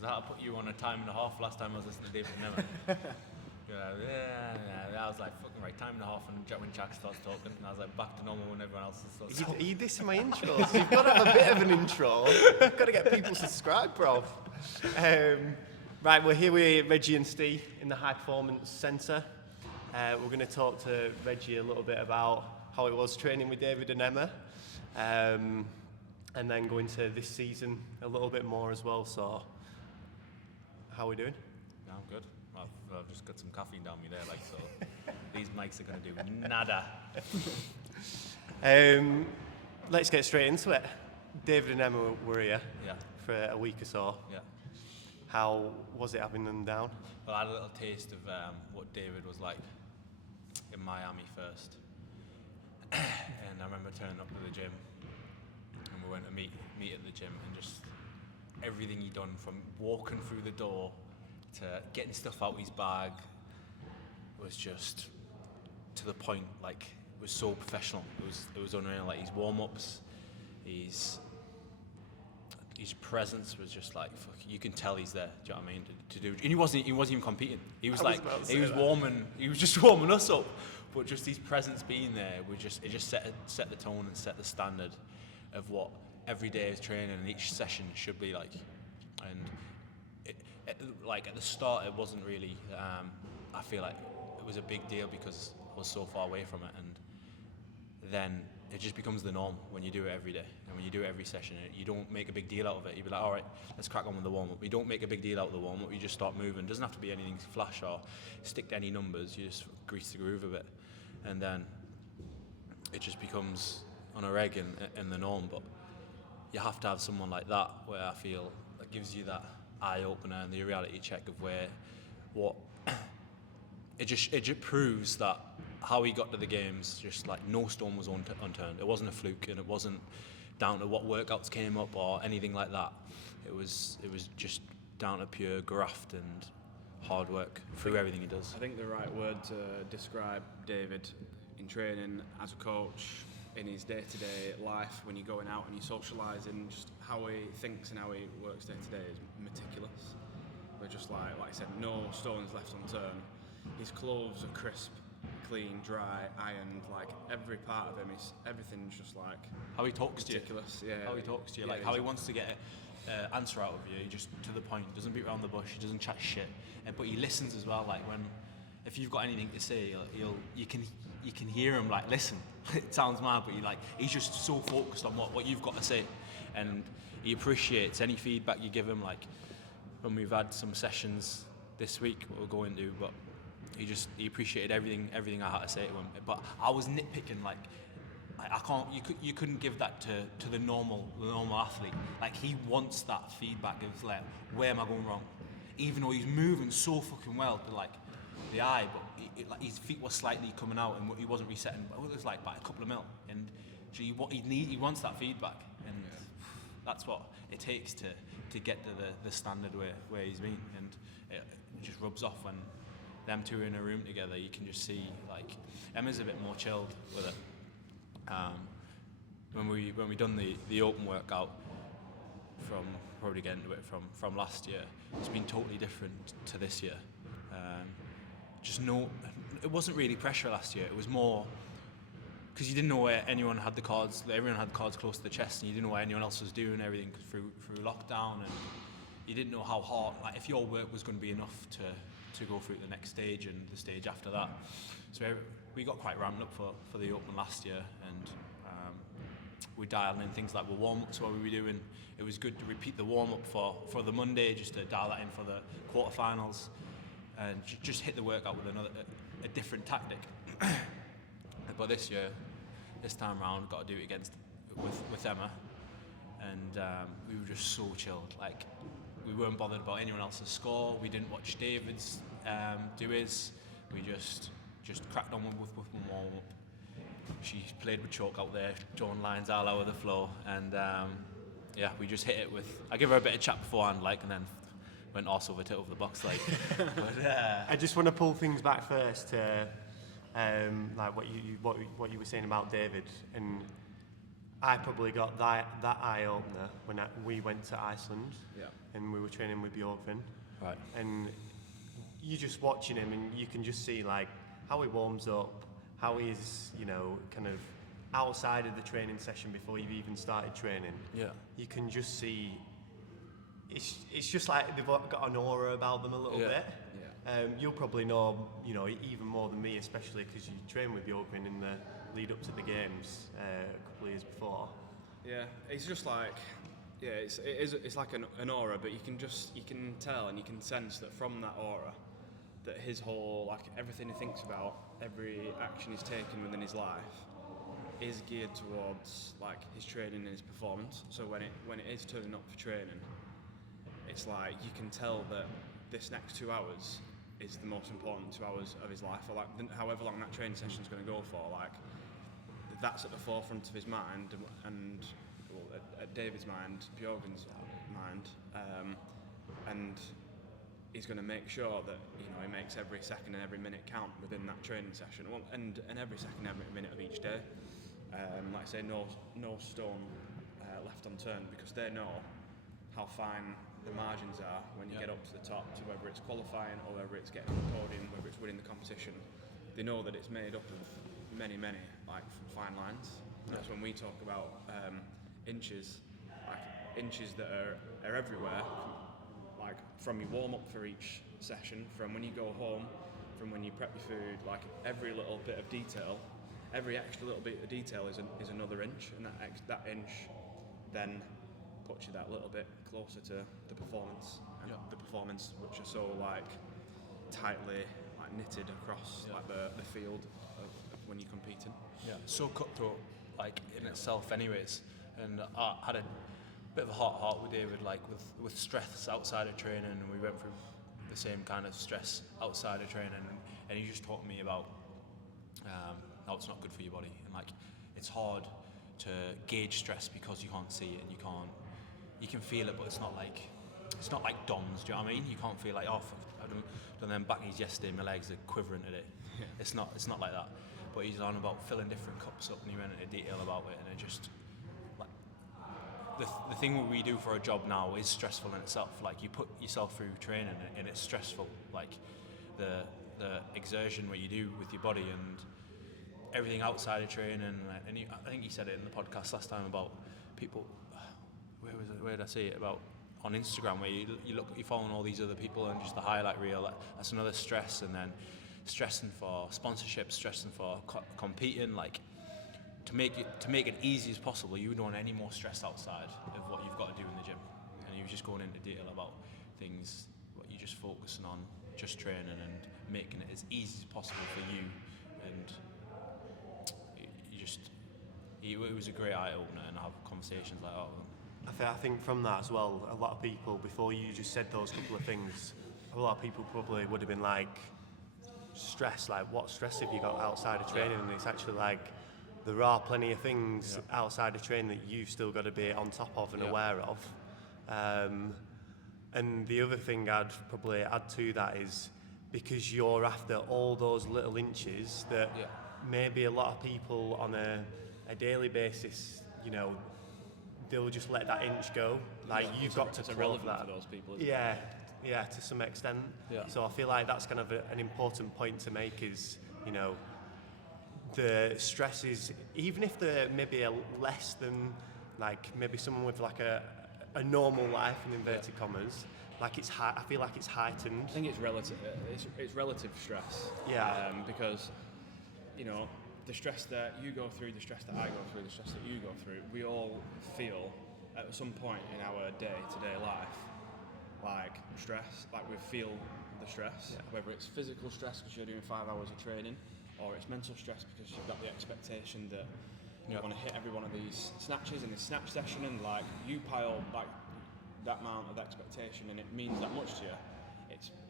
because I had to put you on a time and a half last time I was listening to David Nemeth. I was like, fucking right, time and a half, and when Jack starts talking, and I was like, back to normal when everyone else starts talking. Are you dissing my intros? You've got to have a bit of an intro. You've got to get people subscribed, bro. Right, we're here with Reggie and Steve in the High Performance Centre. We're going to talk to Reggie a little bit about how it was training with David and Emma, and then go into this season a little bit more as well. So, how are we doing? No, I'm good. I've just got some caffeine down me there, like, so these mics are going to do nada. Let's get straight into it. David and Emma were here for a week or so. Yeah. How was it having them down? Well, I had a little taste of what David was like in Miami first. And I remember turning up to the gym, and we went to meet at the gym, and just everything he'd done, from walking through the door to getting stuff out of his bag, was just to the point. Like, it was so professional. It was unreal. Like, his warm-ups, his presence was just like, fuck, you can tell he's there. Do you know what I mean? To do, and he wasn't even competing. He was he was just warming us up. But just his presence being there, it just set the tone and set the standard of what every day of training and each session should be like. And like at the start, it wasn't really. I feel like it was a big deal because I was so far away from it, and then it just becomes the norm when you do it every day. And when you do it every session, you don't make a big deal out of it. You be like, all right, let's crack on with the warm-up. You don't make a big deal out of the warm-up. You just start moving. It doesn't have to be anything flash or stick to any numbers. You just grease the groove a bit. And then it just becomes on a reg and the norm. But you have to have someone like that where I feel that gives you that eye-opener and the reality check of what it just proves that how he got to the games, just like no stone was unturned. It wasn't a fluke, and it wasn't down to what workouts came up or anything like that. It was just down to pure graft and hard work through everything he does. I think the right word to describe David in training, as a coach, in his day-to-day life, when you're going out and you're socialising, just how he thinks and how he works day-to-day is meticulous. We're just like I said, no stones left unturned. His clothes are crisp, clean, dry, ironed. Like, every part of him is, everything's just like how he talks meticulous. To you. Yeah. How he talks to you, like how he wants to get an answer out of you, just to the point. Doesn't beat around the bush. He doesn't chat shit. But he listens as well. Like, if you've got anything to say, you can hear him like listen. It sounds mad, but he's just so focused on what you've got to say, and he appreciates any feedback you give him. Like, when we've had some sessions this week, what we'll go into, but he appreciated everything I had to say to him. But I was nitpicking, like, I can't. You couldn't give that to the normal athlete. Like, he wants that feedback of like, where am I going wrong? Even though he's moving so fucking well to like the eye, but like his feet were slightly coming out and he wasn't resetting. But it was like by a couple of mil, and so he wants that feedback, and that's what it takes to get to the standard where he's been, and it just rubs off when them two are in a room together. You can just see, like, Emma's a bit more chilled with it. When we done the open workout, from probably getting to it from last year, it's been totally different to this year. It wasn't really pressure last year. It was more because you didn't know where anyone had the cards. Everyone had the cards close to the chest, and you didn't know what anyone else was doing. Everything through lockdown, and you didn't know how hard, like, if your work was going to be enough to go through the next stage and the stage after that. So we got quite ramped up for the open last year, and we dialed in things like the warm-ups, what we were doing. It was good to repeat the warm-up for the Monday, just to dial that in for the quarterfinals, and just hit the workout with a different tactic. But this time round, got to do it with Emma, and we were just so chilled. Like, we weren't bothered about anyone else's score. We didn't watch David's do his. We just cracked on with one warm-up. She played with chalk out there, drawing lines all over the floor, and we just hit it with. I give her a bit of chat beforehand, like, and then went arse over tit over the box, like. But, I just want to pull things back first to like what you were saying about David, and I probably got that eye opener when we went to Iceland, and we were training with Bjorkvin. Right. And you just watching him, and you can just see like how he warms up, how he is, you know, kind of outside of the training session before you've even started training. Yeah. You can just see. It's just like they've got an aura about them a little bit. Yeah. You'll probably know, you know, even more than me, especially because you trained with Bjorkvin in the lead up to the games a couple of years before. Yeah, it's just like, it's like an aura, but you can tell and you can sense that from that aura, that his whole, like everything he thinks about, every action he's taken within his life, is geared towards like his training and his performance. So when it is turning up for training, it's like you can tell that this next 2 hours is the most important 2 hours of his life, or like however long that training session is going to go for. Like that's at the forefront of his mind, and well, at David's mind, Bjorgen's mind, and he's going to make sure that, you know, he makes every second and every minute count within that training session, and every second, every minute of each day. Like I say, no stone left unturned, because they know how fine the margins are when you get up to the top, to whether it's qualifying or whether it's getting on the podium, whether it's winning the competition. They know that it's made up of many like fine lines. And that's when we talk about inches, like inches that are everywhere, like from your warm up for each session, from when you go home, from when you prep your food, like every little bit of detail, every extra little bit of detail is another inch, and that inch then puts you that little bit closer to the performance, and the performance which are so like tightly like knitted across like the field of when you're competing. Yeah, so cutthroat, like in itself, anyways. And I had a bit of a heart with David, like with stress outside of training, and we went through the same kind of stress outside of training, and he just taught me about how it's not good for your body, and like it's hard to gauge stress because you can't see it, and you can feel it, but it's not like DOMS. Do you know what I mean? You can't feel like, oh, I've done them back knees yesterday, my legs are quivering today. Yeah. It's not like that. But he's on about filling different cups up, and he went into detail about it, and it just like the thing we do for a job now is stressful in itself. Like you put yourself through training, and it's stressful. Like the exertion what you do with your body and everything outside of training. And I think he said it in the podcast last time about people. Where did I see it? About on Instagram, where you following all these other people and just the highlight reel. That's another stress, and then stressing for sponsorship, stressing for competing. Like to make it easy as possible, you don't want any more stress outside of what you've got to do in the gym. And he was just going into detail about things, what you're just focusing on, just training and making it as easy as possible for you. And it was a great eye opener, and I have conversations like that with him. I think from that as well, a lot of people, before you just said those couple of things, a lot of people probably would have been like, stress, like what stress have you got outside of training? And it's actually like, there are plenty of things outside of training that you've still got to be on top of and aware of. And the other thing I'd probably add to that is, because you're after all those little inches that maybe a lot of people on a daily basis, you know, they'll just let that inch go. Like you've got to prove that. For those people, isn't it? Yeah, to some extent. Yeah. So I feel like that's kind of an important point to make is, you know, the stress is, even if they're maybe less than, like maybe someone with like a normal life in inverted commas, like it's I feel like it's heightened. I think it's relative. It's relative stress. Yeah. Because, you know, the stress that you go through, the stress that I go through, the stress that you go through, we all feel at some point in our day-to-day life like stress, like we feel the stress, whether it's physical stress because you're doing 5 hours of training, or it's mental stress because you've got the expectation that you want to hit every one of these snatches in this snatch session, and like you pile like that amount of expectation and it means that much to you.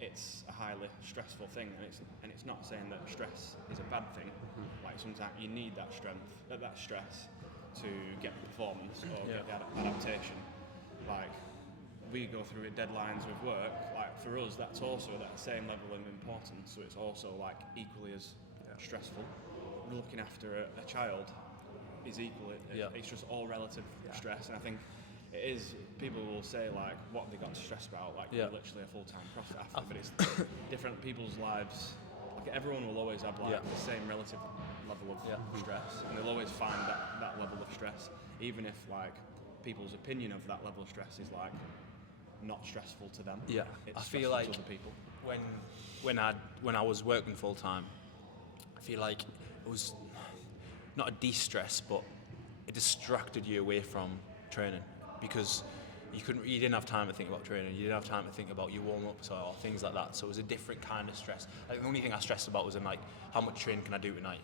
It's a highly stressful thing, and it's not saying that stress is a bad thing. Like sometimes you need that stress to get the performance or get the adaptation. Like we go through deadlines with work. Like for us, that's also that same level of importance. So it's also like equally as stressful. Looking after a child is equal. Yeah. It's just all relative stress, and I think it is. People will say like, what have they got to stress about? Like, Yeah. you're literally a full-time CrossFit athlete, but it's different people's lives. Like, everyone will always have like the same relative level of stress, and they'll always find that level of stress, even if like people's opinion of that level of stress is like not stressful to them. Yeah, It's I feel stressful like to other people. when I was working full time, I feel like it was not a de-stress, but it distracted you away from training, because you didn't have time to think about training. You didn't have time to think about your warm-ups or things like that. So it was a different kind of stress. Like, the only thing I stressed about was like, how much training can I do tonight?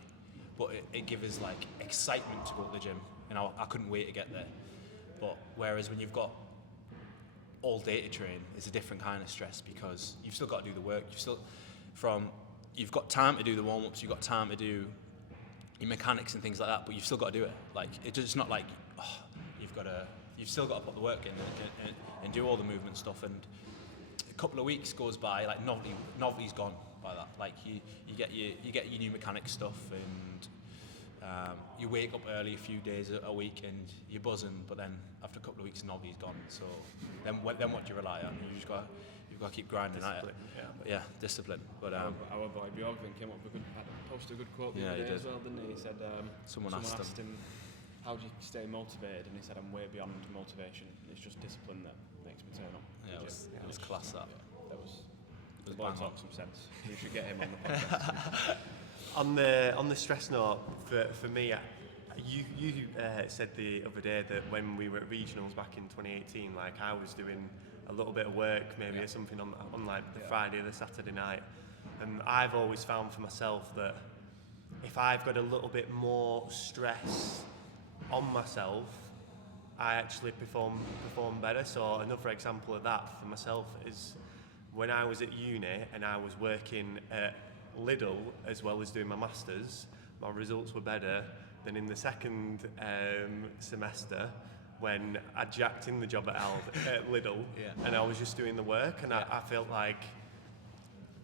But it gave us like excitement to go to the gym, and I couldn't wait to get there. But whereas when you've got all day to train, it's a different kind of stress, because you've still got to do the work. You've got time to do the warm-ups, you've got time to do your mechanics and things like that, but you've still got to do it. Like, it's just not like you've still got to put the work in and do all the movement stuff. And a couple of weeks goes by, like novelty's gone by that. Like, you get your new mechanics stuff, and you wake up early a few days a week and you're buzzing, but then after a couple of weeks, novelty's gone. So then what do you rely on? You've got to keep grinding at it. Yeah, discipline. But our boy Bjorgvin came up with posted a good quote the other day as well, didn't he? He said someone asked him, how do you stay motivated? And he said, I'm way beyond motivation. It's just discipline that makes me turn up. Yeah, it was class, that. Yeah, that was It was boy bang on. talks some sense. You should get him on the podcast. On the stress note, for me, you said the other day that when we were at regionals back in 2018, like, I was doing a little bit of work, maybe or something on like the Friday or the Saturday night, and I've always found for myself that if I've got a little bit more stress on myself, I actually perform better. So another example of that for myself is when I was at uni and I was working at Lidl as well as doing my masters, my results were better than in the second semester when I jacked in the job at Lidl and I was just doing the work, and I felt like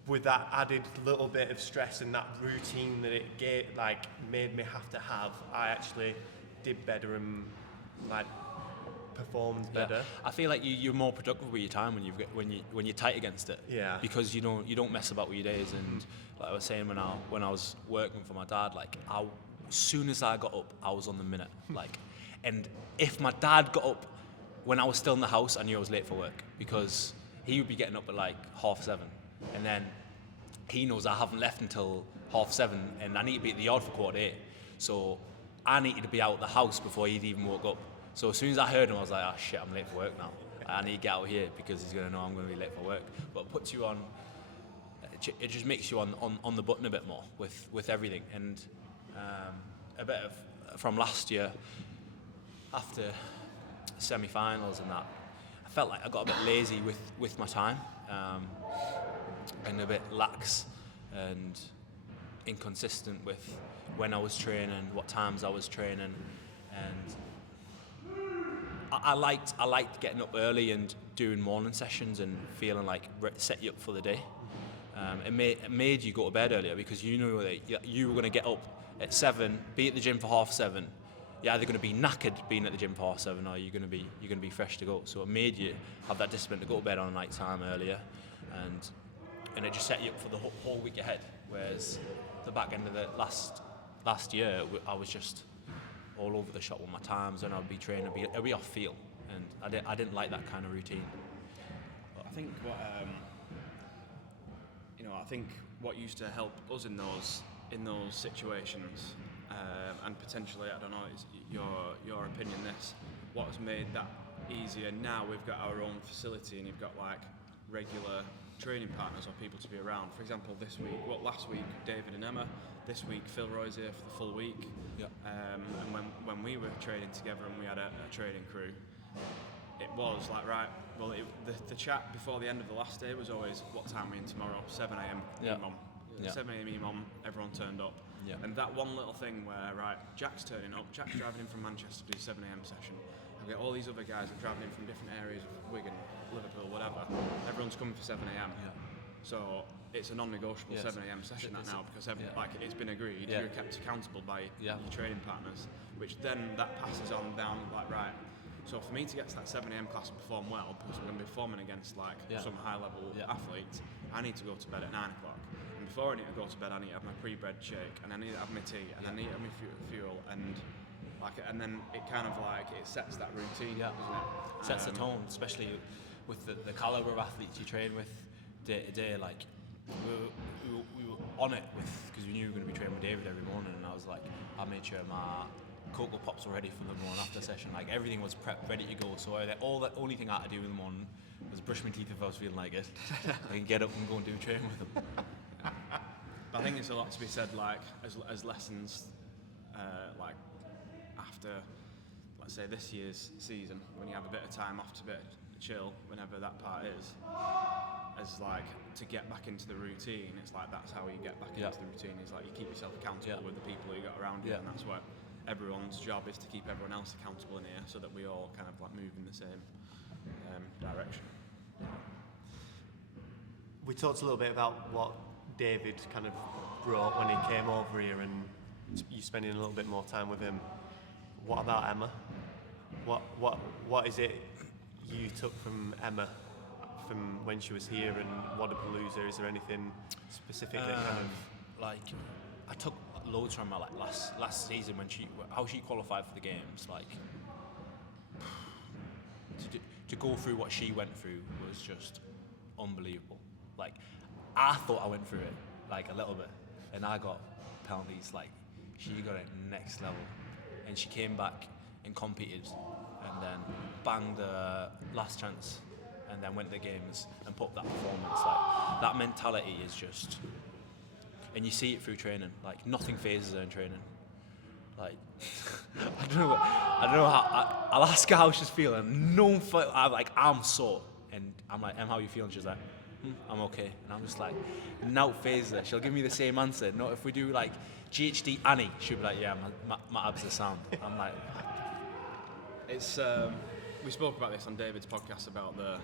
with that added little bit of stress and that routine that it made me have to have, I actually did better and like performed better. I feel like you're more productive with your time when you're tight against it. Yeah. Because you don't mess about with your days. And like I was saying, when I was working for my dad, like, as soon as I got up, I was on the minute. Like, and if my dad got up when I was still in the house, I knew I was late for work, because he would be getting up at like 7:30, and then he knows I haven't left until 7:30, and I need to be at the yard for 7:45. So I needed to be out of the house before he'd even woke up. So as soon as I heard him, I was like, oh shit, I'm late for work now. I need to get out here, because he's going to know I'm going to be late for work. But it puts you on, it just makes you on the button a bit more with everything. And a bit of, from last year, after semi-finals and that, I felt like I got a bit lazy with my time, and a bit lax and inconsistent with when I was training, what times I was training, and I liked getting up early and doing morning sessions and feeling like set you up for the day. It made you go to bed earlier, because you knew that you were going to get up at 7, be at the gym for 7:30. You're either going to be knackered being at the gym for 7:30, or you're going to be fresh to go. So it made you have that discipline to go to bed on a night time earlier, and it just set you up for the whole week ahead. Whereas the back end of the last year, I was just all over the shop with my times, and I'd be training, I'd be off field, and I didn't like that kind of routine. I think what used to help us in those situations, and potentially, I don't know, is your opinion. What has made that easier now? We've got our own facility, and you've got like regular training partners or people to be around. For example, last week, David and Emma. This week, Phil Roy's here for the full week. Yeah. And when we were training together and we had a training crew, it was like, right, well, the chat before the end of the last day was always, what time are we in tomorrow? 7 a.m. EMOM. Yeah. 7 a.m. EMOM, everyone turned up. Yeah. And that one little thing where, right, Jack's turning up, Jack's driving in from Manchester to do 7 a.m. session. I've got all these other guys that are driving in from different areas of Wigan, Liverpool, whatever. Everyone's coming for 7 a.m. Yeah. So it's a non-negotiable 7 a.m. session now because like it's been agreed. You're kept accountable by your training partners, which then that passes on down like right. So for me to get to that 7 a.m. class and perform well, because I'm going to be performing against like some high-level athletes, I need to go to bed at 9 o'clock. And before I need to go to bed, I need to have my pre-bred shake, and I need to have my tea, and I need to have my fuel, and then it kind of like it sets that routine, doesn't it? Sets the tone, especially with the caliber of athletes you train with day to day. Like we were on it because we knew we were going to be training with David every morning, and I was like, I made sure my Cocoa Pops were ready for the morning after session. Like everything was prepped, ready to go. So the only thing I had to do in the morning was brush my teeth if I was feeling like it, and get up and go and do training with them. I think it's a lot to be said, like as lessons, like after, let's say this year's season, when you have a bit of time off to chill, whenever that part is, as like to get back into the routine. It's like that's how you get back into the routine. It's like you keep yourself accountable with the people you got around you, and that's what everyone's job is, to keep everyone else accountable in here, so that we all kind of like move in the same direction. We talked a little bit about what David kind of brought when he came over here, and you spending a little bit more time with him. What about Emma? What is it you took from Emma from when she was here and Wadapalooza? Is there anything specific that kind of like I took loads from her, like last season when how she qualified for the games, like to go through what she went through was just unbelievable. Like I thought I went through it like a little bit, and I got penalties. Like she got it next level, and she came back and competed, and then banged the last chance, and then went to the games and put up that performance. Like that mentality is just, and you see it through training. Like nothing phases her in training. Like I don't know how. I'll ask her how she's feeling. I'm sore, and I'm like, how are you feeling? She's like, I'm okay, and I'm just like, no phases her. She'll give me the same answer. No, if we do like GHD Annie, she'll be like, yeah, my abs are sound. I'm like, it's we spoke about this on David's podcast about the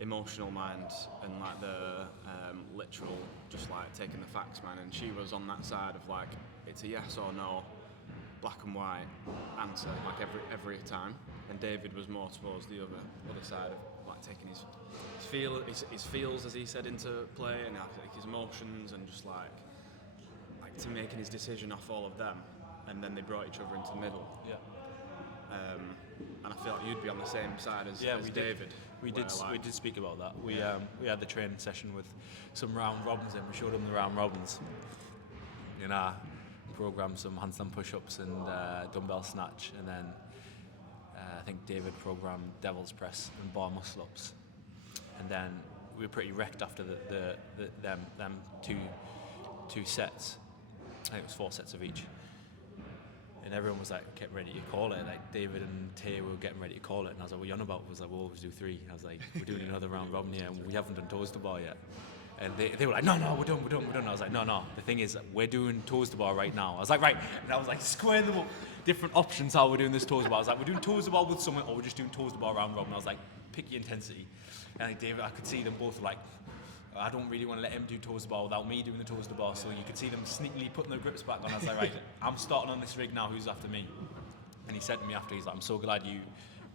emotional mind and like the literal, just like taking the facts, man. And she was on that side of like, it's a yes or no, black and white answer, like every time. And David was more towards the other side of like taking his feels, as he said, into play, and like his emotions, and just like to making his decision off all of them. And then they brought each other into the middle. Yeah. And I feel like you'd be on the same side as David. We did speak about that. We had the training session with some round robins, and we showed them the round robins. You know, programmed some handstand push-ups and dumbbell snatch, and then I think David programmed devil's press and bar muscle-ups, and then we were pretty wrecked after them two sets. I think it was 4 sets of each. And everyone was like, kept ready to call it. Like David and Tay were getting ready to call it, and I was like, "What are you on about?" I was like, "We'll always do 3." I was like, "We're doing another round robin here, and we haven't done toes to bar yet." And they were like, "No, we're done." I was like, "No. The thing is, we're doing toes to bar right now." I was like, "Right," and I was like, squaring them up, different options how we're doing this toes to bar. I was like, "We're doing toes to bar with someone, or we're just doing toes to bar round robin." I was like, "Pick your intensity." And like David, I could see them both like, I don't really want to let him do toes to bar without me doing the toes to bar. So you could see them sneakily putting their grips back on. I was like, right, I'm starting on this rig now. Who's after me? And he said to me after, he's like, "I'm so glad you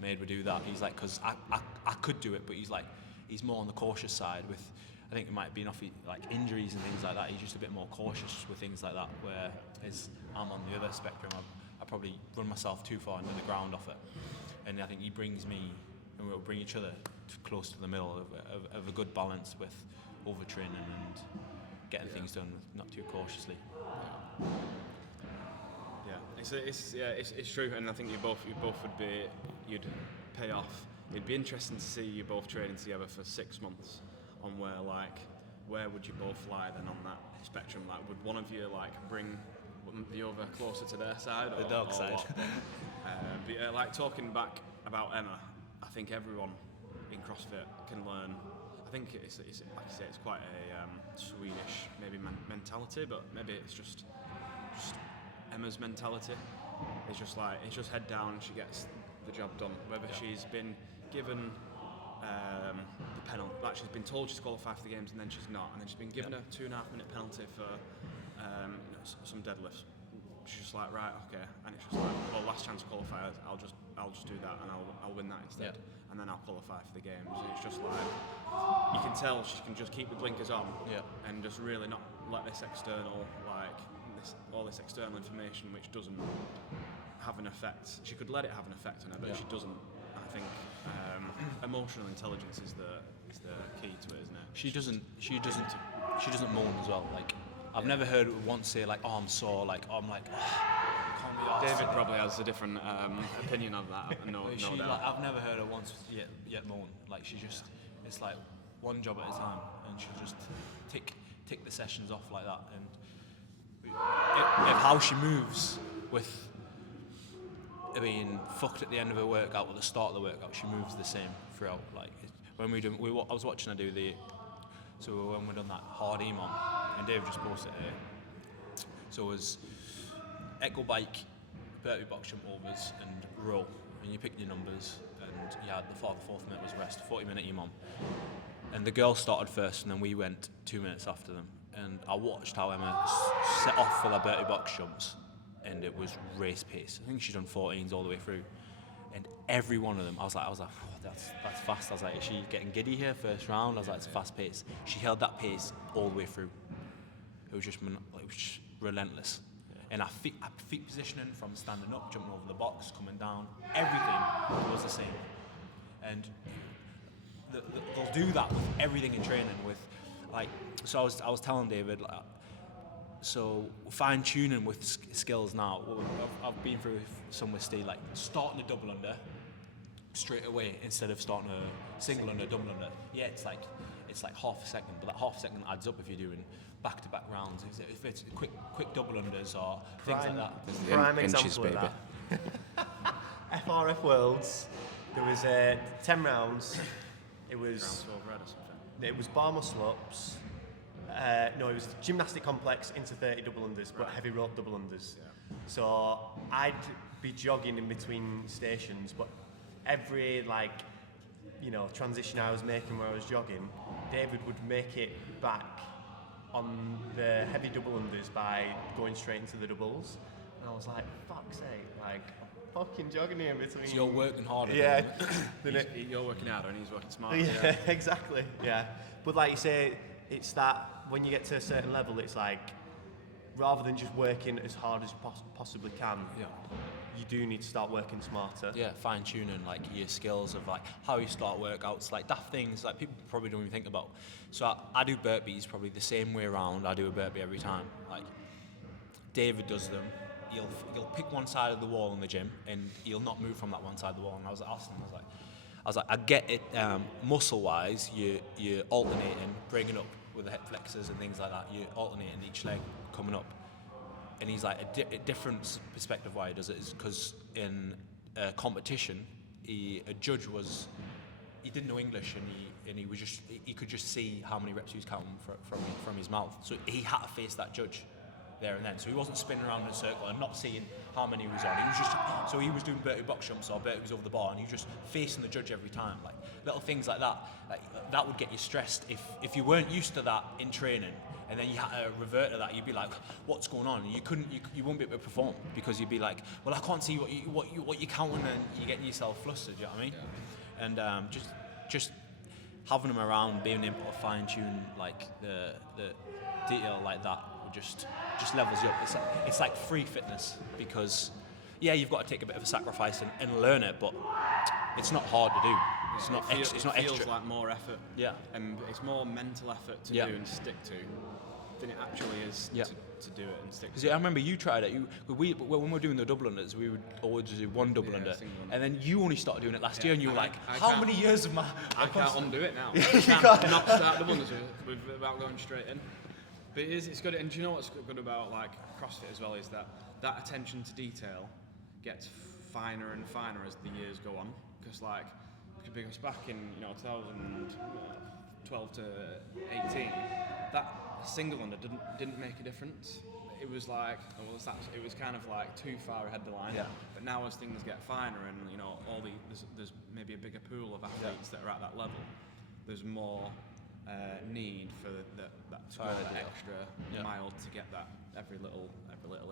made me do that." He's like, because I could do it, but he's like, he's more on the cautious side with, I think it might be enough like injuries and things like that. He's just a bit more cautious with things like that, whereas I'm on the other spectrum. I probably run myself too far into the ground off it. And I think he brings me, and we'll bring each other close to the middle of a good balance with overtraining and getting things done not too cautiously. It's true, and I think you both you'd pay off. It'd be interesting to see you both training together for 6 months on where would you both lie then on that spectrum? Like, would one of you like bring the other closer to their side, the dark side? But like talking back about Emma, I think everyone in CrossFit can learn. I think it's like I say, it's quite a Swedish maybe mentality, but maybe it's just Emma's mentality. It's just head down, she gets the job done. Whether she's been given the penalty, like she's been told she's qualified for the games and then she's not, and then she's been given a 2.5 minute penalty for some deadlifts. She's just like, right, okay, and it's just like, well, last chance qualifiers, I'll just do that and I'll win that instead, and then I'll qualify for the games. And it's just like, you can tell she can just keep the blinkers on and just really not let this external, all this external information which doesn't have an effect. She could let it have an effect on her, but she doesn't. I think emotional intelligence is the key to it, isn't it? She doesn't moan as well. Like, I've never heard her once say like, "Oh, I'm sore." Like, oh, I'm like, oh, can't be arsed. David probably has a different opinion of that. No doubt. Like, I've never heard her once yet moan. Like, it's like one job at a time, and she'll just tick the sessions off like that. And how she moves with being fucked at the end of her workout or the start of the workout, she moves the same throughout. Like, when I was watching her do when we done that hard E10, and Dave just posted it. So it was echo bike, burpee box jump overs, and row. And you picked your numbers, and you had the fourth minute was rest, 40-minute E10. And the girls started first, and then we went 2 minutes after them. And I watched how Emma set off for the burpee box jumps, and it was race pace. I think she'd done 14s all the way through, and every one of them, I was like, oh, that's fast. I was like, is she getting giddy here first round? I was like, it's a fast pace. She held that pace all the way through. It was just relentless. And our feet positioning from standing up, jumping over the box, coming down, everything was the same. And they'll do that with everything in training. So I was telling David, like, so fine tuning with skills now. I've been through some with Steve, like starting a double under straight away instead of starting a single under, double under. Yeah, it's like half a second, but that half a second adds up if you're doing back-to-back rounds. If it's quick double unders or things like that. Prime example of that. FRF Worlds, there was 10 rounds. It was bar muscle ups. No, it was gymnastic complex into 30 double unders, but heavy rope double unders. Yeah. So I'd be jogging in between stations, but every transition I was making where I was jogging, David would make it back on the heavy double unders by going straight into the doubles. And I was like, fuck's sake, like, I'm fucking jogging here in between. So you're working harder. Yeah. You're working harder and he's working smarter. Yeah, exactly. Yeah. But like you say, it's that when you get to a certain level, it's like, rather than just working as hard as you possibly can, you do need to start working smarter. Yeah, fine tuning like your skills of like how you start workouts, like daft things like people probably don't even think about. So I do burpees probably the same way around. I do a burpee every time. Like David does them. He'll pick one side of the wall in the gym and he'll not move from that one side of the wall. And I was asking him, I was like, I get it. Muscle wise, you're alternating, bringing up with the hip flexors and things like that. You're alternating each leg coming up. And he's like, a different perspective why he does it is because in a competition, a judge he didn't know English and he could just see how many reps he was counting from his mouth. So he had to face that judge there and then. So he wasn't spinning around in a circle and not seeing how many he was on. He was doing burpee box jumps or burpees over the bar, and he was just facing the judge every time. Like little things like that would get you stressed if you weren't used to that in training. And then you had to revert to that. You'd be like, "What's going on?" And you wouldn't be able to perform because you'd be like, "Well, I can't see what you're counting," and you're getting yourself flustered. You know what I mean? Yeah. And just having them around, being able to fine tune like the detail like that, just levels you up. It's like free fitness because you've got to take a bit of a sacrifice and learn it, but it's not hard to do. It's not extra. It feels like more effort. Yeah. And it's more mental effort to do and stick to than it actually is to do it and stick to. I remember you tried it. When we were doing the double unders, we would always do one double under, and then you only started doing it last year, and you were like, "How many years of my?" I can't undo it now. I can't not start double unders without going straight in. But it's good, and do you know what's good about like CrossFit as well is that attention to detail gets finer and finer as the years go on. Because back in 2012 to 18, that single under didn't make a difference. It was like it was kind of like too far ahead the line. Yeah. But now as things get finer and there's maybe a bigger pool of athletes that are at that level, there's more need for that to go that extra mile to get that every little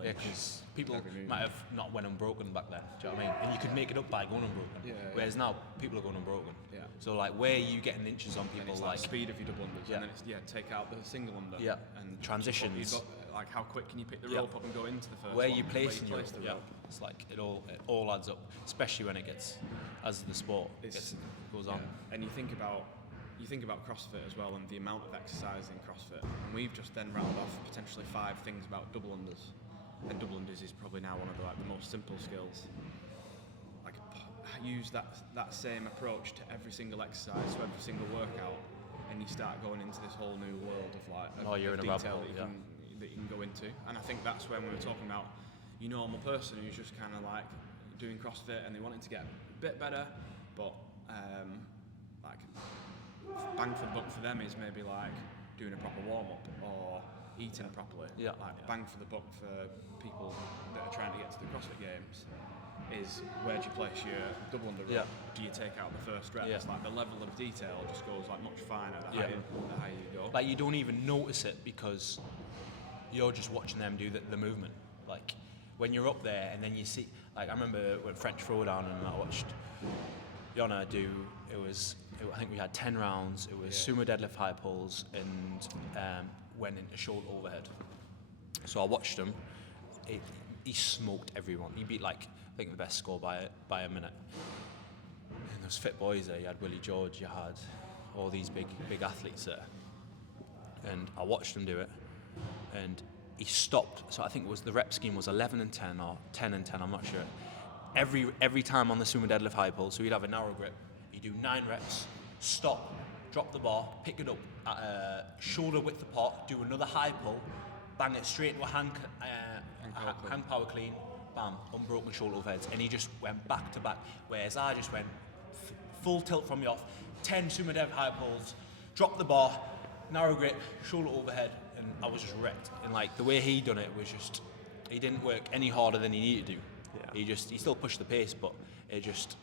Yeah, inch. because people every move. might have not went unbroken back then. Do you know what I mean? And you could make it up by going unbroken. Yeah, Whereas now people are going unbroken. Yeah. So like, where are you getting inches on And people? it's like speed of your double unders, and then it's take out the single under. Yeah. And Transitions. You've got, like how quick can you pick the rope up and go into the first where one? you placing your place the rope. It's like it all adds up, especially when it gets as the sport goes on. Yeah. And you think about CrossFit as well, and the amount of exercise in CrossFit. And we've just then rattled off potentially 5 things about double unders. And double unders is probably now one of the most simple skills. Like use that same approach to every single exercise, to every single workout, and you start going into this whole new world of detail that you can go into. And I think that's when we were talking about your normal person who's just kind of like doing CrossFit and they wanted to get a bit better, but like bang for the buck for them is maybe like doing a proper warm-up or eating properly. Bang for the buck for people that are trying to get to the CrossFit Games is where do you place your double under rope? Do you take out the first rep? It's like the level of detail just goes like much finer the higher you go. Like you don't even notice it because you're just watching them do the movement. Like when you're up there and then you see, like I remember when French Throwdown and I watched Yona do, I think we had 10 rounds, it was Sumo Deadlift high pulls and went into shoulder overhead. So I watched him, he smoked everyone. He beat like, I think the best score by a minute. And those fit boys there, you had Willie George, you had all these big athletes there. And I watched him do it, and he stopped. So I think it was the rep scheme was 11 and 10 or 10 and 10, I'm not sure. Every time on the Sumo Deadlift high pull, so he'd have a narrow grip, he'd do 9 reps, stop, drop the bar, pick it up at shoulder width apart, do another high pull, bang it straight into a hand power clean, bam, unbroken shoulder overheads, and he just went back to back. Whereas I just went full tilt from the off, 10 Sumo Dev high pulls, drop the bar, narrow grip, shoulder overhead, and I was just wrecked. And like the way he done it was just, he didn't work any harder than he needed to do. He still pushed the pace, but it just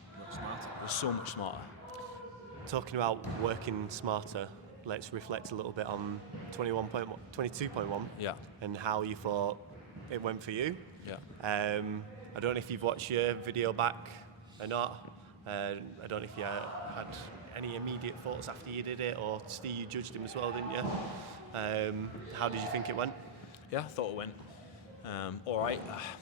was so much smarter. Talking about working smarter, let's reflect a little bit on 22.1 and how you thought it went for you. I don't know if you've watched your video back or not. I don't know if you had any immediate thoughts after you did it, or Steve, you judged him as well, didn't you? How did you think it went? Yeah, I thought it went all right.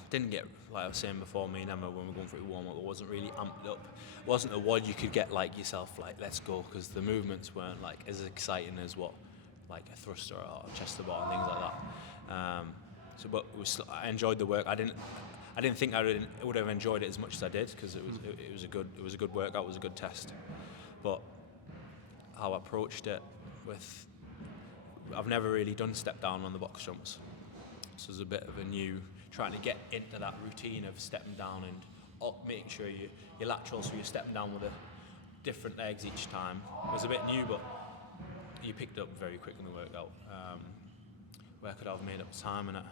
Didn't get, like I was saying before, me and Emma, when we were going through warm-up, it wasn't really amped up. It wasn't a WOD you could get like yourself, like let's go, because the movements weren't like as exciting as what like a thruster or a chest to bar and things like that. But I enjoyed the work. I didn't think I would have enjoyed it as much as I did, because it was a good workout, it was a good test. But how I approached it I've never really done step down on the box jumps. So it was a bit of a new, trying to get into that routine of stepping down and making sure you're lateral, so you're stepping down with the different legs each time. It was a bit new, but you picked it up very quick in the workout. Where could I have made up time in it?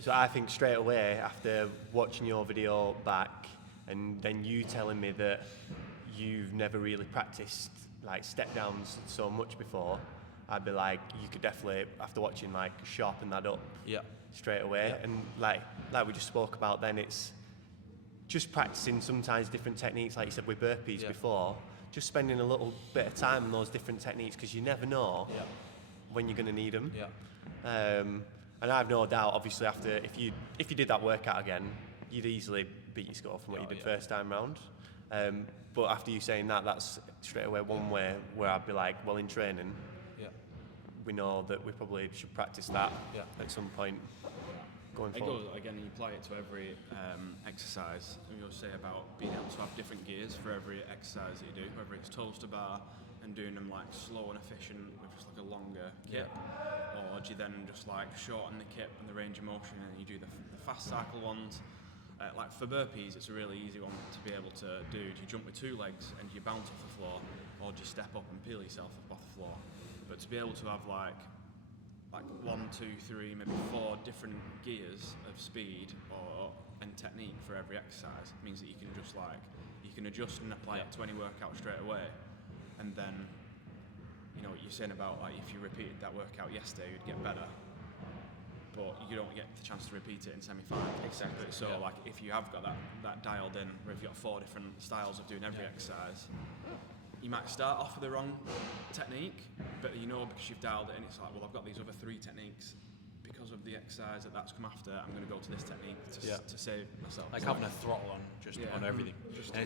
So I think straight away after watching your video back and then you telling me that you've never really practiced like step downs so much before, I'd be like, you could definitely, after watching, like sharpen that up straight away. And like we just spoke about then, it's just practicing sometimes different techniques, like you said with burpees before, just spending a little bit of time on those different techniques, because you never know when you're going to need them. And I have no doubt, obviously, after if you did that workout again, you'd easily beat your score from what you did first time round. But after you saying that, that's straight away one way where I'd be like, well, in training, we know that we probably should practice that at some point going forward. Again, you apply it to every exercise. You'll say about being able to have different gears for every exercise that you do, whether it's toes to bar and doing them like slow and efficient with just like a longer kip, or do you then just like shorten the kip and the range of motion and you do the fast cycle ones. Like for burpees, it's a really easy one to be able to do. Do you jump with 2 legs and do you bounce off the floor, or do you step up and peel yourself up off the floor? But to be able to have like 1, 2, 3, maybe 4 different gears of speed and technique for every exercise means that you can adjust and apply it to any workout straight away, and then you're saying about like if you repeated that workout yesterday, you'd get better, but you don't get the chance to repeat it in semi-final. Exactly. So like if you have got that dialed in, where if you've got 4 different styles of doing every exercise, you might start off with the wrong technique, but you know because you've dialed it in, it's like, well, I've got these other 3 techniques. Because of the exercise that's come after, I'm going to go to this technique to save myself. Like having a throttle on on everything. Just And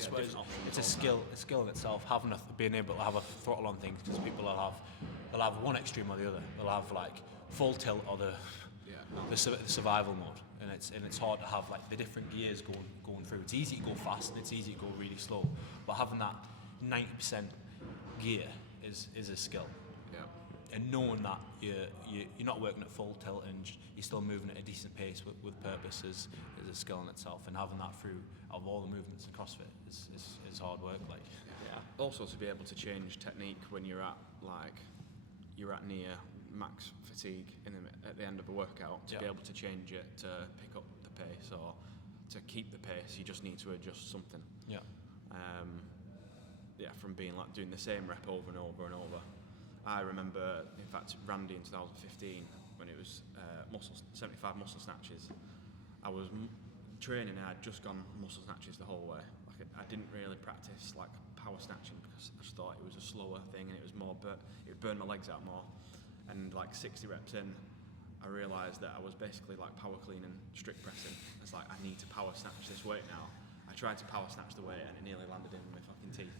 it's a skill in itself. Being able to have a throttle on things, because people will have one extreme or the other. They'll have like full tilt or the survival mode, and it's hard to have like the different gears going through. It's easy to go fast and it's easy to go really slow, but having that 90% gear is a skill. And knowing that you're not working at full tilt and you're still moving at a decent pace with purpose is a skill in itself. And having that through of all the movements in CrossFit is hard work. Like, Also to be able to change technique when you're at near max fatigue at the end of a workout, to be able to change it to pick up the pace or to keep the pace, you just need to adjust something. From being like doing the same rep over and over and over. I remember, in fact, Randy in 2015, when it was 75 muscle snatches. I was training and I'd just gone muscle snatches the whole way. Like I didn't really practice like power snatching because I just thought it was a slower thing and it was more, but it would burn my legs out more. And like 60 reps in, I realised that I was basically like power cleaning, strict pressing. It's like, I need to power snatch this weight now. I tried to power snatch the weight and it nearly landed in my fucking teeth.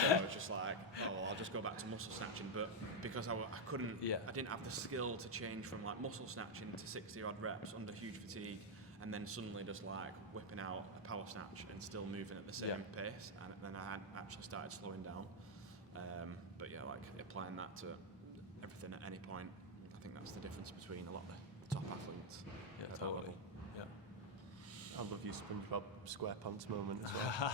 So I was just like, I'll just go back to muscle snatching. But because I couldn't, I didn't have the skill to change from like muscle snatching to 60 odd reps under huge fatigue and then suddenly just like whipping out a power snatch and still moving at the same pace. And then I had actually started slowing down. But like applying that to everything at any point, I think that's the difference between a lot of the top athletes. Yeah, totally. I love your SpongeBob SquarePants moment as well.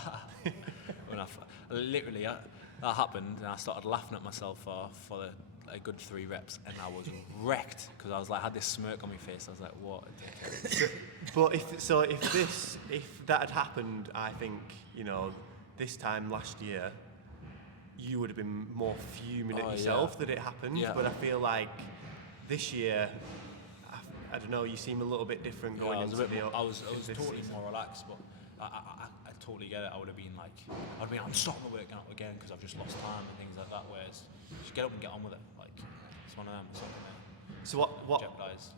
When that happened, and I started laughing at myself for a good 3 reps, and I was wrecked because I was like, had this smirk on my face. I was like, what a dickhead. But if that had happened, I think this time last year, you would have been more fuming at yourself that it happened. Yeah. But I feel like this year, I don't know, you seem a little bit different going into the I was totally season. more relaxed, but I totally get it. I would have been like, I'm stopping the working out again because I've just lost time and things like that. Whereas, just get up and get on with it. Like, it's one of them. So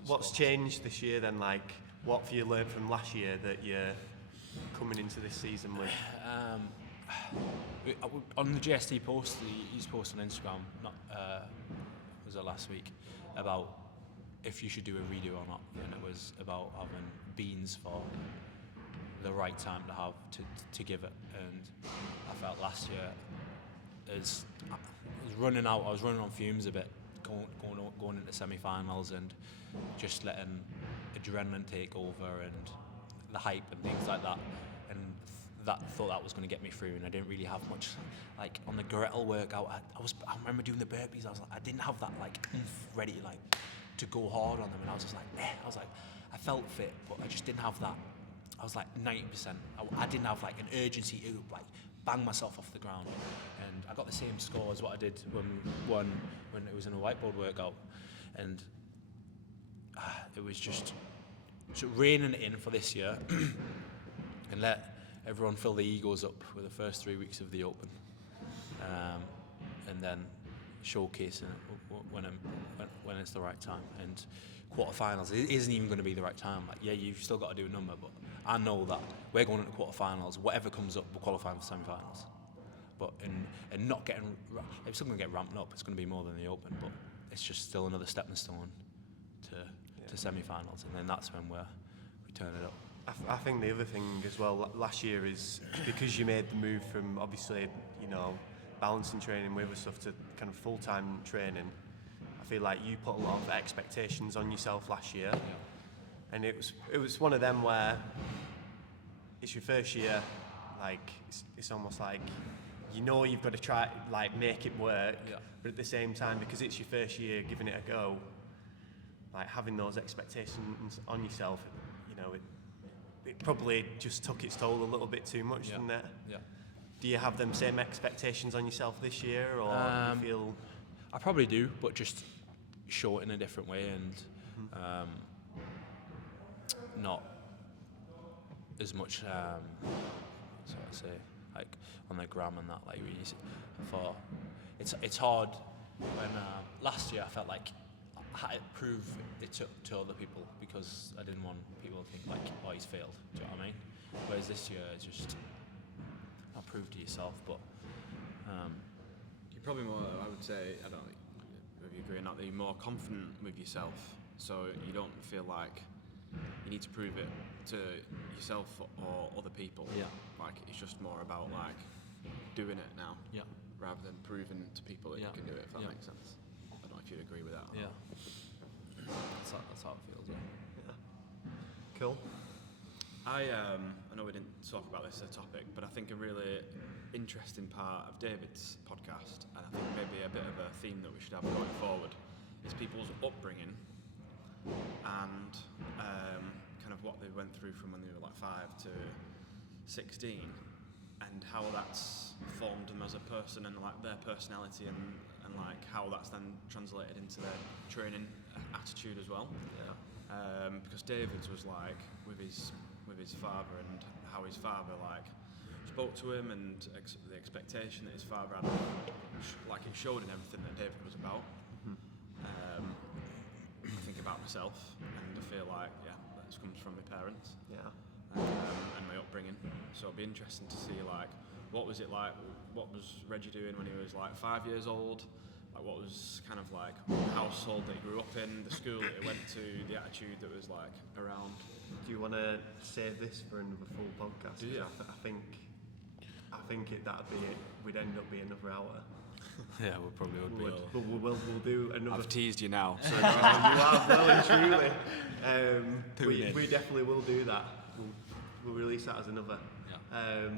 what's changed this year then? Like, what have you learned from last year that you're coming into this season with? On the JST post, he's posted on Instagram, was it last week, about if you should do a redo or not, and it was about having beans for the right time to have to give it. And I felt last year I was running on fumes a bit, going into semi-finals and just letting adrenaline take over and the hype and things like that, and thought that was going to get me through. And I didn't really have much, like on the Gretel workout. I remember doing the burpees. I didn't have that like ready to go hard on them, and I was just like, I felt fit, but I just didn't have that. I was like 90%. I didn't have like an urgency to like bang myself off the ground, and I got the same score as what I did when it was in a whiteboard workout, and it was just reining it in for this year and let everyone fill the egos up with the first 3 weeks of the Open, and then showcasing it when it's the right time. And quarterfinals, it isn't even going to be the right time. Like, you've still got to do a number, but I know that we're going into quarterfinals. Whatever comes up, we're qualifying for semi-finals. But and not getting, it's still going to get ramped up. It's going to be more than the Open, but it's just still another stepping stone to semi-finals, and then that's when we turn it up. I think the other thing as well last year is because you made the move from obviously balancing training with other stuff to kind of full-time training. I feel like you put a lot of expectations on yourself last year, and it was one of them where it's your first year, like it's almost like you've got to try like make it work, but at the same time, because it's your first year giving it a go, like having those expectations on yourself, it probably just took its toll a little bit too much, didn't it? Yeah. Do you have them same expectations on yourself this year, or do you feel? I probably do, but just show it in a different way and not as much. So I say like on the gram and that. Like I thought it's hard when last year I felt like I had to prove it to other people because I didn't want people to think like, oh, he's failed. Do you know what I mean? Whereas this year it's just not prove to yourself, but. You're probably more, I would say, I don't know if you agree or not, that you're more confident with yourself, so you don't feel like you need to prove it to yourself or other people. Yeah. Like, it's just more about, like, doing it now, Yeah. rather than proving to people that you can do it, if that Yeah. makes sense. I don't know if you'd agree with that. Yeah. That's how it feels. Yeah. Cool. I know we didn't talk about this as a topic, but I think a really interesting part of David's podcast, and I think maybe a bit of a theme that we should have going forward, is people's upbringing and kind of what they went through from when they were like 5 to 16, and how that's formed them as a person and like their personality and like how that's then translated into their training attitude as well. Yeah. Because David's was like with his father and how his father like spoke to him and the expectation that his father had, like it showed in everything that David was about. I think about myself and I feel like that comes from my parents. Yeah. And my upbringing. So it'd be interesting to see like what was it like, what was Reggie doing when he was like 5 years old, like what was kind of like the household that he grew up in, the school that he went to, the attitude that was like around. Do you want to save this for another full podcast? Do you? I think that'd be it. We'd end up being another hour. Yeah, we probably would be. But we'll do another. I've teased you now. So You have well and truly. We definitely will do that. We'll release that as another. Yeah.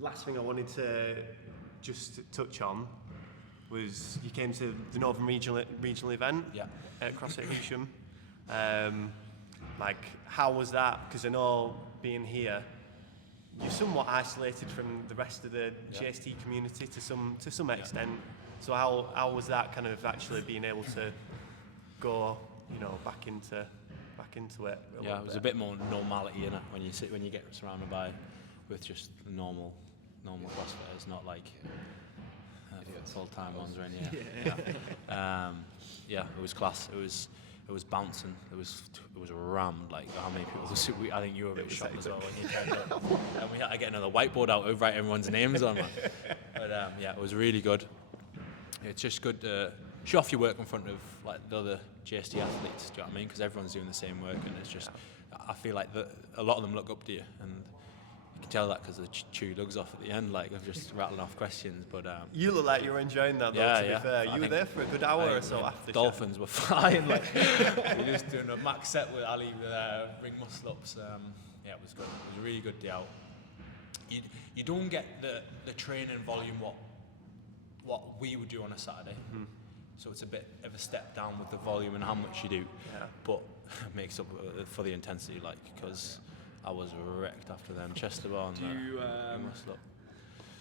Last thing I wanted to just touch on was you came to the Northern Regional event at CrossFit Hewsham. Like, how was that? Because I know being here, you're somewhat isolated from the rest of the GST community to some extent. So how was that kind of actually being able to go, back into it? Yeah, it was a bit more normality in it when you get surrounded with just normal CrossFitters, not like full-time ones or anything. It was class. It was bouncing. It was rammed. Like how many people? I think you were a bit shocked as well when you came up. And we had to get another whiteboard out to write everyone's names on. Man. But it was really good. It's just good to show off your work in front of like the other GST athletes. Do you know what I mean? Because everyone's doing the same work, and it's just I feel like a lot of them look up to you, and you can tell that because they chew lugs off at the end, like of just rattling off questions. But you look like you were enjoying that, though. To be fair, you were there for a good hour or so after. Dolphins were flying. Like we were just doing a max set with Ali with ring muscle ups. It was good. It was a really good day out. You don't get the training volume what we would do on a Saturday. Mm-hmm. So it's a bit of a step down with the volume and how much you do. Yeah. But it makes up for the intensity, like because I was wrecked after them Chester bar. Do you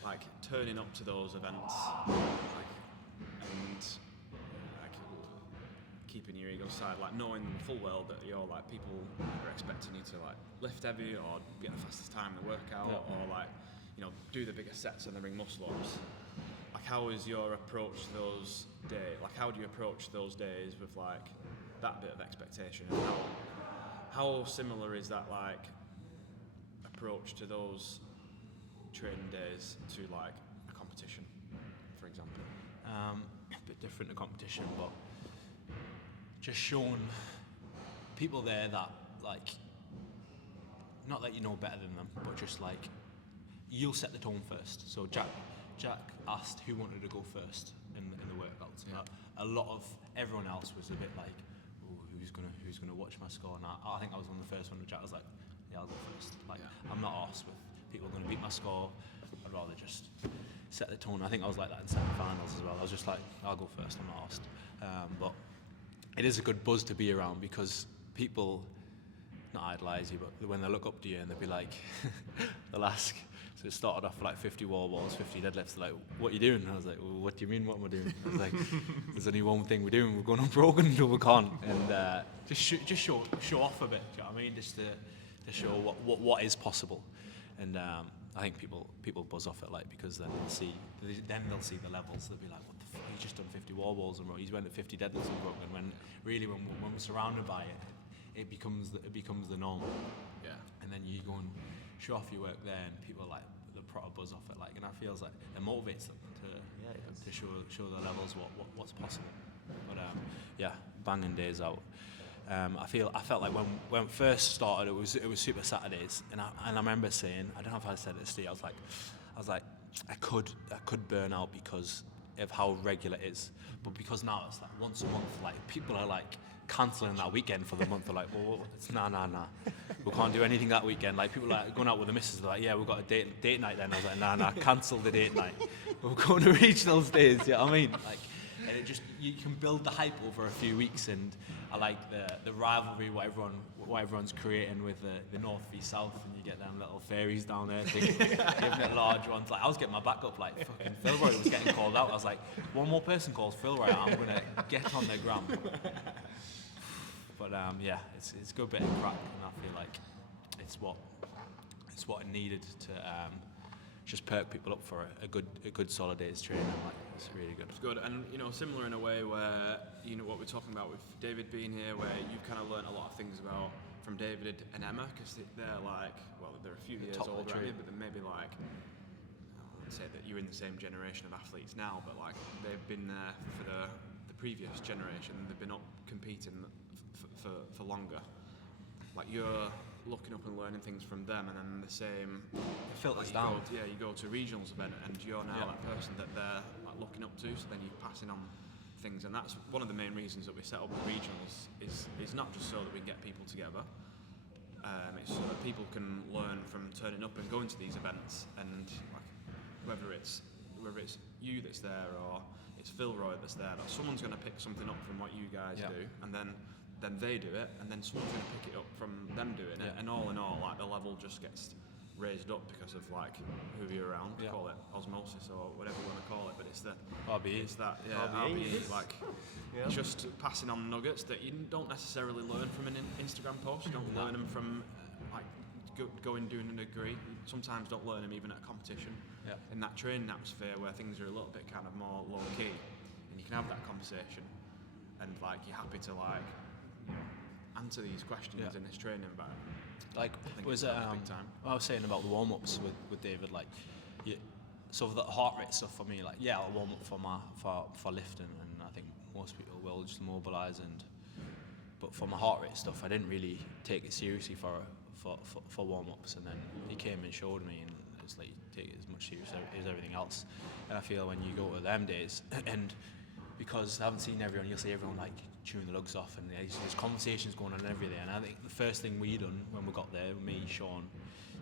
like turning up to those events, and keeping your ego aside, like knowing full well that you're like people are expecting you to like lift heavy or get the fastest time in the workout or like do the biggest sets and the ring muscle ups. Like how is your approach to those days? Like how do you approach those days with like that bit of expectation? And how similar is that like approach to those training days to like a competition, for example? A bit different to competition, but just showing people there that like, not that you know better than them, but just like you'll set the tone first. So Jack asked who wanted to go first in the workouts. Yeah. A lot of everyone else was a bit like, who's gonna watch my score? And I think I was one of the first one. Jack was like, yeah, I'll go first. Like I'm not arsed with people going to beat my score. I'd rather just set the tone. I think I was like that in semi-finals as well. I was just like, I'll go first. I'm not arsed. But it is a good buzz to be around because people not idolise you, but when they look up to you and they'll be like, they'll ask So it started off like 50 wall balls, 50 deadlifts. Like, what are you doing? And I was like, well, what do you mean, what am I doing? I was like, there's only one thing we're doing. We're going unbroken until we can't. And just show off a bit. Do you know what I mean? Just to show what is possible. And I think people buzz off it, like, because then they'll see the levels. They'll be like, what the fuck? He's just done 50 wall balls and he's went at 50 deadlifts unbroken. When really, when we're surrounded by it, it becomes the norm. Yeah. And then you go and show off your work there, and people are like, the proper buzz off it, like, and that feels like it motivates them to show the levels what's possible. But yeah, banging days out. I felt like when it first started, it was Super Saturdays, and I remember saying, I don't know if I said it to Steve, I was like, I could burn out because of how regular it is, but because now it's like once a month, like people are like cancelling that weekend for the month. They're like, well, it's nah. We can't do anything that weekend. Like, people are like going out with the missus. They're like, yeah, we've got a date night then. I was like, nah, cancel the date night. We're going to regionals days. You know what I mean? Like, and it just, you can build the hype over a few weeks. And I like the rivalry what everyone's creating with the north v south, and you get them little fairies down there, giving it large ones. Like, I was getting my back up, like fucking Philroy was getting called out. I was like, one more person calls Philroy, I'm gonna get on their gram. But yeah, it's a good bit of crack, and I feel like it's what it needed to just perk people up for a good solid day's training. Like, it's really good. It's good, and similar in a way where what we're talking about with David being here, where you've kind of learnt a lot of things from David and Emma, because they're like, well, they're a few years older, but they're maybe like, I wouldn't say that you're in the same generation of athletes now, but like they've been there for the previous generation. They've been up competing for longer. Like, you're looking up and learning things from them, and then the same. It filters down. You go to a regionals event, and you're now that person that they're like looking up to. So then you're passing on things, and that's one of the main reasons that we set up the regionals. Is not just so that we can get people together. It's so that people can learn from turning up and going to these events, and like, whether it's you that's there or it's Philroy that's there, but someone's going to pick something up from what you guys do, and then they do it, and then someone's going to pick it up from them doing it, and all in all, like, the level just gets raised up because of like who you're around. Call it osmosis or whatever you want to call it, but it's the RBE. It's that RBE, like just passing on nuggets that you don't necessarily learn from an Instagram post. You don't learn them from like going doing a degree. You sometimes don't learn them even at a competition. In that training atmosphere where things are a little bit kind of more low key, and you can have that conversation, and like you're happy to like answer these questions in this training. But like, was it I was saying about the warm-ups with David, like, so the heart rate stuff for me, like, I'll warm up for lifting, and I think most people will just mobilise, but for my heart rate stuff, I didn't really take it seriously for warm-ups, and then he came and showed me, and it's like, take it as much serious as everything else. And I feel when you go to them days, and because I haven't seen everyone, you'll see everyone like chewing the lugs off, and there's conversations going on every day. And I think the first thing we done when we got there, me, Sean,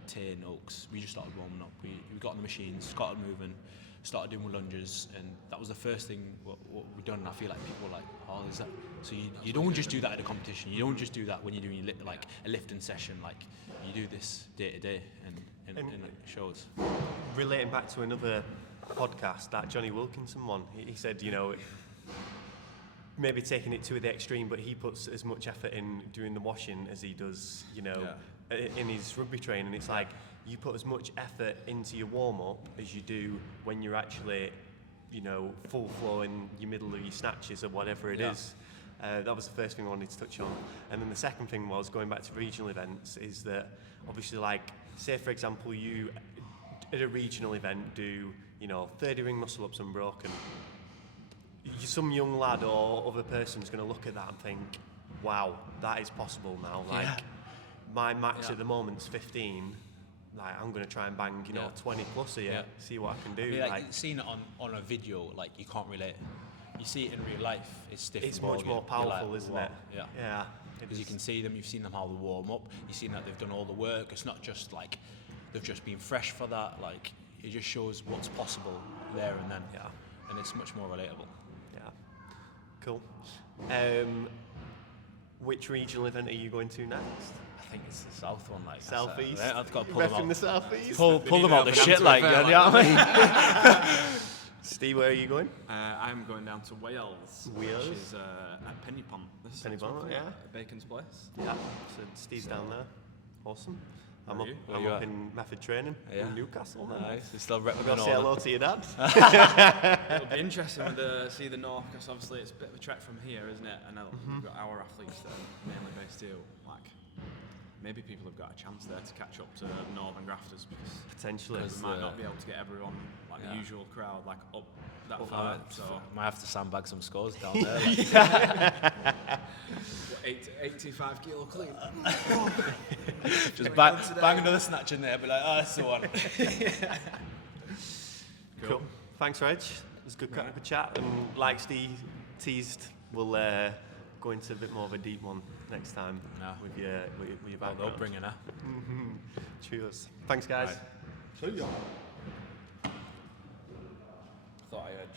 Tay, Oaks, we just started warming up. We got on the machines, started moving, started doing lunges, and that was the first thing what we done. And I feel like people were like, oh, is that? So you don't just do that at a competition. You don't just do that when you're doing like a lifting session. Like, you do this day to day, and it shows. Relating back to another podcast, that Johnny Wilkinson one, he said, maybe taking it to the extreme, but he puts as much effort in doing the washing as he does, in his rugby training. It's like, you put as much effort into your warm-up as you do when you're actually, full flow in your middle of your snatches or whatever it is. That was the first thing I wanted to touch on. And then the second thing was, going back to regional events, is that obviously, like, say for example, you at a regional event do, 30 ring muscle-ups unbroken. Some young lad or other person's going to look at that and think, wow, that is possible now. Like, my max at the moment's 15. Like, I'm going to try and bang, 20 plus here, see what I can do. I mean, seeing it on a video, like, you can't relate. You see it in real life, it's different. It's much more powerful, like, isn't it? Yeah. Because you can see them, you've seen them how they warm up, you've seen that they've done all the work. It's not just like they've just been fresh for that. Like, it just shows what's possible there and then. And it's much more relatable. Cool. Which regional event are you going to next? I think it's the south one, like Southeast. I've got to pull them Repping out. the southeast. Pull them out the Up and shit, down to like, the you fair, know what I mean? Steve, where are you going? I'm going down to Wales. Wales? Which is at Penny Pont. This Penny is what Pont, we call yeah. it, Bacon's place. Yeah. So Steve's down there. Awesome. I'm Where up, are you? Where I'm you up at? in method training Yeah. in Newcastle. Man. Nice. It's still Go repping say hello all to your dad. It'll be interesting to see the north, because obviously it's a bit of a trek from here, isn't it? And we've got our athletes that are mainly based here. Like, maybe people have got a chance there to catch up to northern grafters, because Potentially. we might not be able to get everyone, like the usual crowd, like up that that. far. So Might have to sandbag some scores down there. Like. 85 kilo clean. Just bang another snatch in there, be like, oh, that's the one. Cool. Thanks, Reg. It was a good chat. And like Steve teased, we'll go into a bit more of a deep one next time with your Oh, background. they'll bring it up. Cheers. Thanks, guys. Right. See ya.